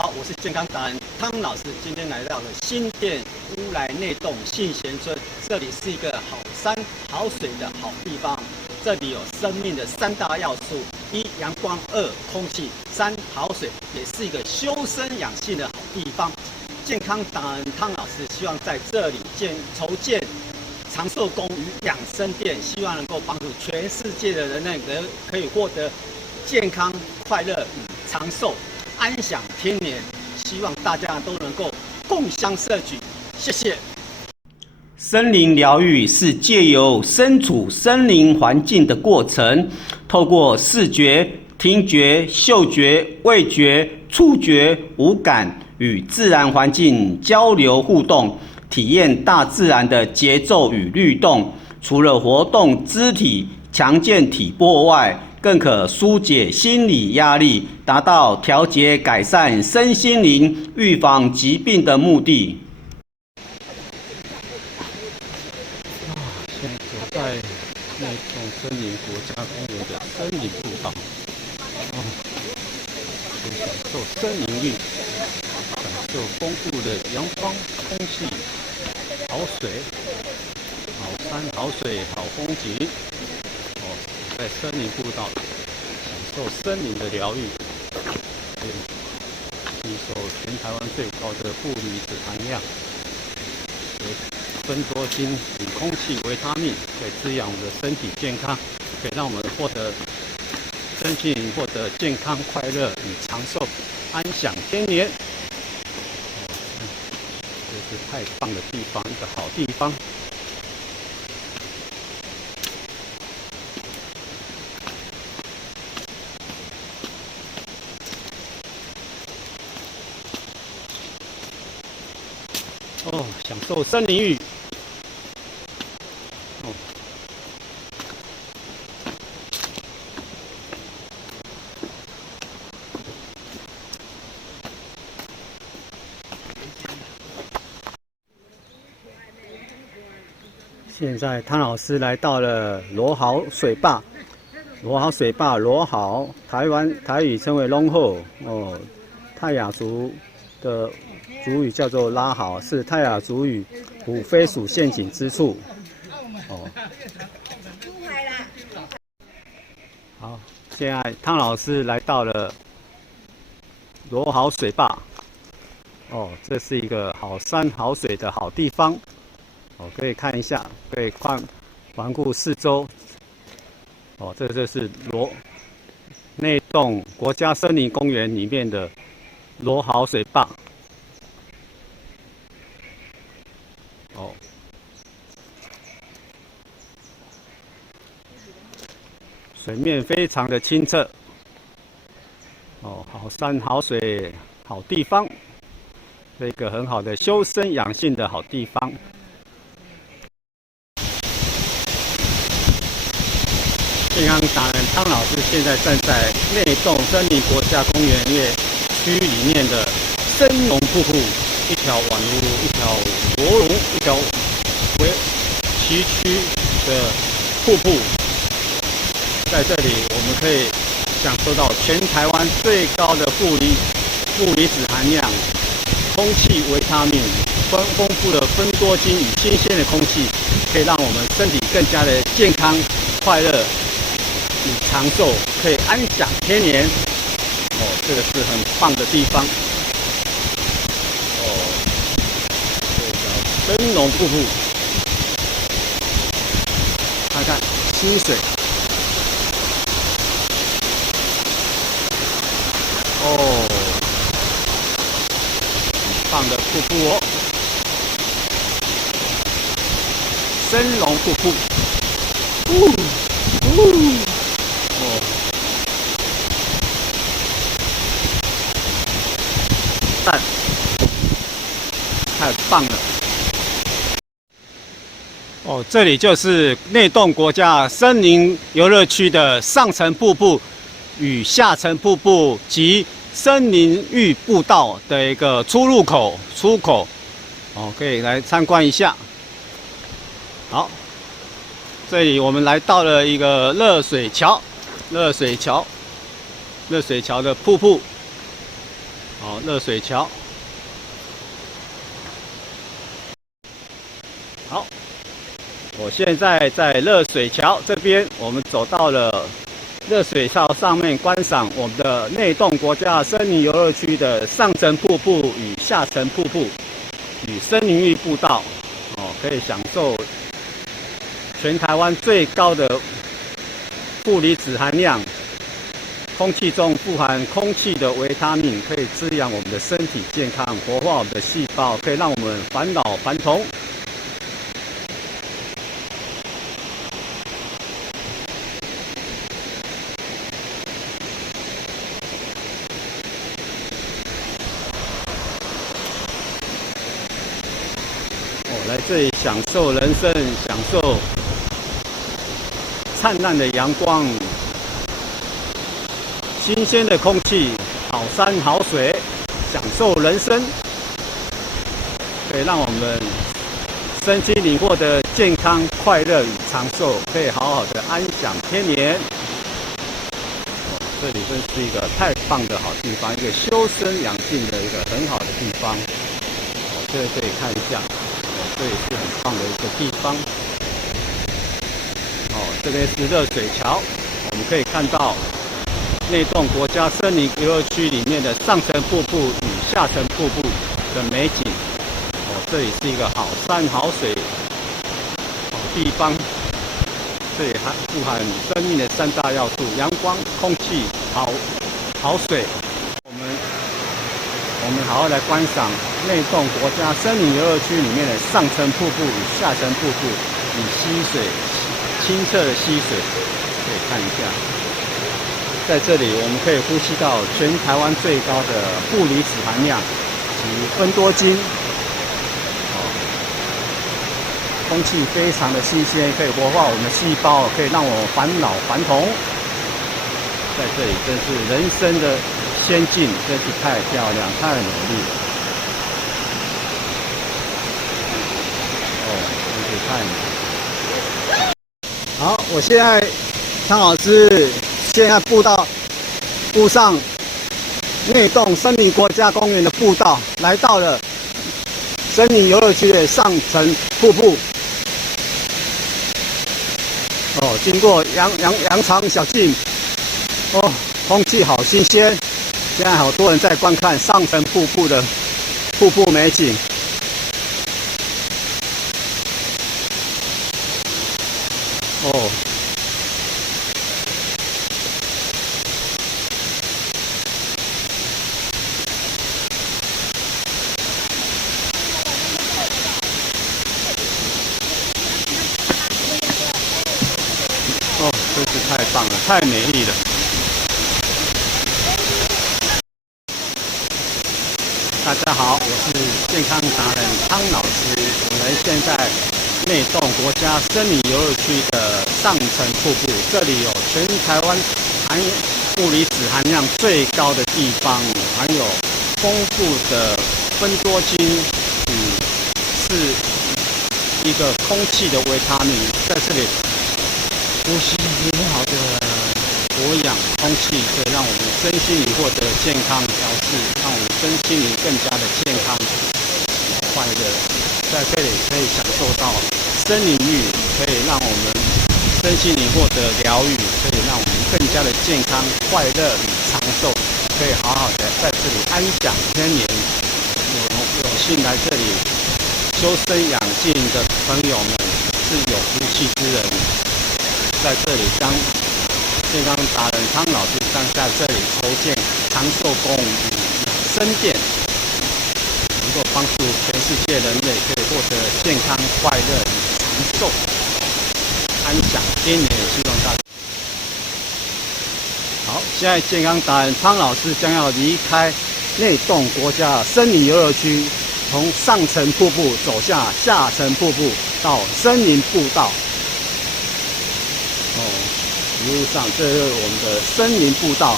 好，我是健康达人汤老师，今天来到了新店乌来内洞信贤村，这里是一个好山好水的好地方。这里有生命的3大要素：一、阳光；二、空气；三、好水，也是一个修身养性的好地方。健康达人汤老师希望在这里筹建长寿宫与养生殿，希望能够帮助全世界的人类可以获得健康、快乐与长寿。安享天年，希望大家都能够共襄盛举。谢谢。森林疗愈是借由身处森林环境的过程，透过视觉、听觉、嗅觉、味觉、触觉、五感与自然环境交流互动，体验大自然的节奏与律动。除了活动肢体、强健体魄外，更可疏解心理压力，达到调节、改善身心灵、预防疾病的目的。现在走在内洞森林国家公园的森林步道，可以享受森林浴，享受丰富的阳光、空气、好水、好山、好水、好风景。在森林步道享受森林的疗愈，可以吸收全台湾最高的负离子含量，芬多精与空气维他命，可以滋养我们的身体健康，可以让我们身心灵获得健康、快乐与长寿，安享天年。这是太棒的地方，一个好地方。享受森林浴。现在汤老师来到了罗豪水坝，罗豪，台语称为龙后泰雅族的族语叫做拉豪，是泰雅族语虎飞鼠陷阱之处。好，现在汤老师来到了罗豪水坝。这是一个好山好水的好地方。可以看一下，可以环顾四周。这就是内洞国家森林公园里面的罗豪水坝。水面非常的清澈。好山好水好地方，是一个很好的修身养性的好地方。健康达人汤老师现在站在内洞森林国家公园区里面的深龙瀑布，一条宛如一条罗龙，一条崎岖的瀑布。在这里，我们可以享受到全台湾最高的负离子含量、空气维他命、丰富的芬多精与新鲜的空气，可以让我们身体更加的健康、快乐与长寿，可以安享天年。这个是很棒的地方。这叫深龙瀑布，看看清水。很棒的瀑布深龙瀑布。赞，太棒了！这里就是内洞国家森林游乐区的上层瀑布与下层瀑布及森林浴步道的一个出口，可以来参观一下。好，这里我们来到了一个热水桥的瀑布。好，热水桥。好，我现在在热水桥这边，我们走到了热水桥上面，观赏我们的内洞国家森林游乐区的上层瀑布与下层瀑布与森林浴步道。哦，可以享受全台湾最高的负离子含量。空气中富含空气的维他命，可以滋养我们的身体健康，活化我们的细胞，可以让我们返老还童。来这里享受人生，享受灿烂的阳光。新鲜的空气，好山好水，享受人生，可以让我们身心灵获得健康、快乐与长寿，可以好好的安享天年。这里真是一个太棒的好地方，一个修身养性的一个很好的地方。这里可以看一下，这里是很棒的一个地方。这边是热水桥，我们可以看到内洞国家森林游乐区里面的上层瀑布与下层瀑布的美景。这里是一个好山好水好地方，这里还富含生命的3大要素：阳光、空气、好水。我们好好来观赏内洞国家森林游乐区里面的上层瀑布与下层瀑布与溪水清澈的溪水，可以看一下。在这里，我们可以呼吸到全台湾最高的负离子含量及芬多精。空气非常的新鲜，可以活化我们的细胞，可以让我返老还童。在这里真是人生的仙境，真是太漂亮、太美丽了。真是太美了。好，我现在汤老师现在步上内洞森林国家公园的步道，来到了森林游乐区的上层瀑布。经过羊肠小径，空气好新鲜。现在好多人在观看上层瀑布的瀑布美景。真是太棒了，太美丽了。大家好，我是健康达人汤老师。我们现在内洞国家森林游乐区的上层瀑布，这里有全台湾负离子含量最高的地方，含有丰富的芬多精，是一个空气的维他命，在这里呼吸很好的活氧空气，可以让我们身心灵获得健康调试，让我们身心灵更加的健康快乐。在这里可以享受到森林浴，可以让我们身心灵获得疗愈，可以让我们更加的健康快乐与长寿，可以好好的在这里安享天年。有幸来这里修身养性的朋友们是有福气之人。在这里将健康达人汤老师将在这里筹建长寿宫与养生殿，能够帮助全世界人类可以获得健康快乐与长寿，安享天年。希望大家好。现在健康达人汤老师将要离开内洞国家森林游乐区，从上层瀑布走下下层瀑布到森林步道。一路上，这是我们的森林步道，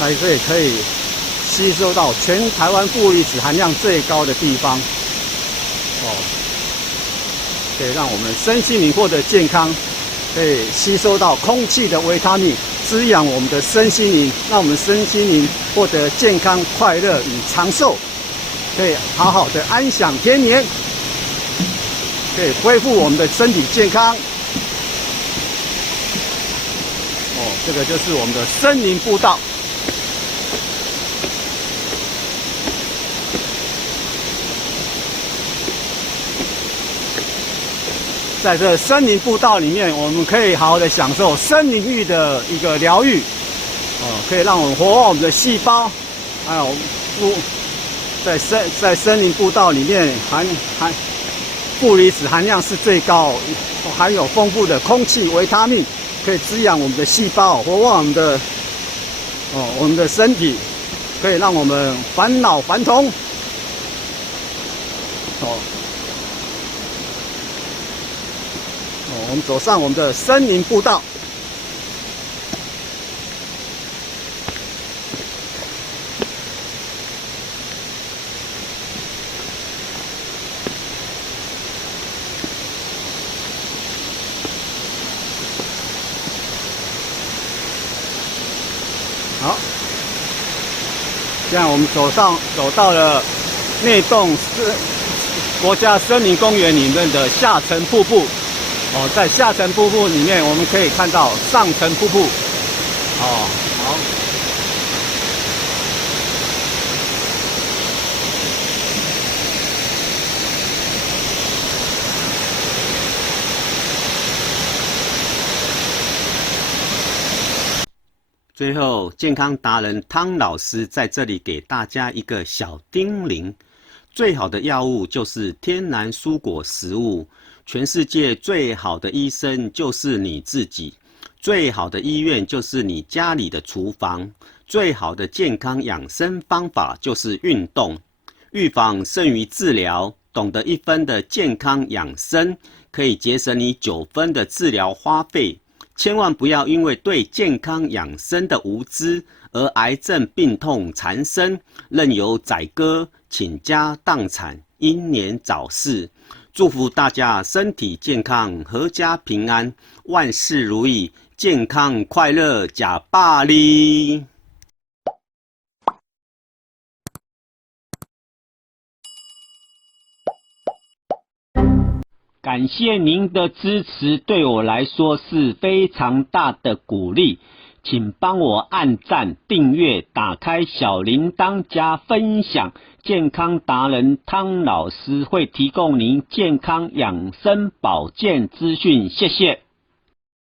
在这里可以吸收到全台湾负离子含量最高的地方。可以让我们身心灵获得健康，可以吸收到空气的维他命，滋养我们的身心灵，让我们身心灵获得健康、快乐与长寿，可以好好的安享天年，可以恢复我们的身体健康。这个就是我们的森林步道。在这森林步道里面，我们可以好好的享受森林浴的一个疗愈，可以让我们活化我们的细胞，还有在森林步道里面负离子含量是最高，含有丰富的空气维他命，可以滋养我们的细胞，活化我们的身体，可以让我们返老还童。我们走上我们的森林步道。好，现在我们走到了内洞国家森林公园里面的下沉瀑布。在下沉瀑布里面，我们可以看到上沉瀑布。好。最后，健康达人汤老师在这里给大家一个小叮咛：最好的药物就是天然蔬果食物。全世界最好的医生就是你自己，最好的医院就是你家里的厨房，最好的健康养生方法就是运动。预防胜于治疗，懂得1分的健康养生，可以节省你9分的治疗花费。千万不要因为对健康养生的无知而癌症病痛缠身，任由宰割、倾家荡产、英年早逝。祝福大家身体健康，阖家平安，万事如意，健康快乐假霸哩！感谢您的支持，对我来说是非常大的鼓励。请帮我按赞、订阅、打开小铃铛加分享。健康达人汤老师会提供您健康养生保健资讯，谢谢。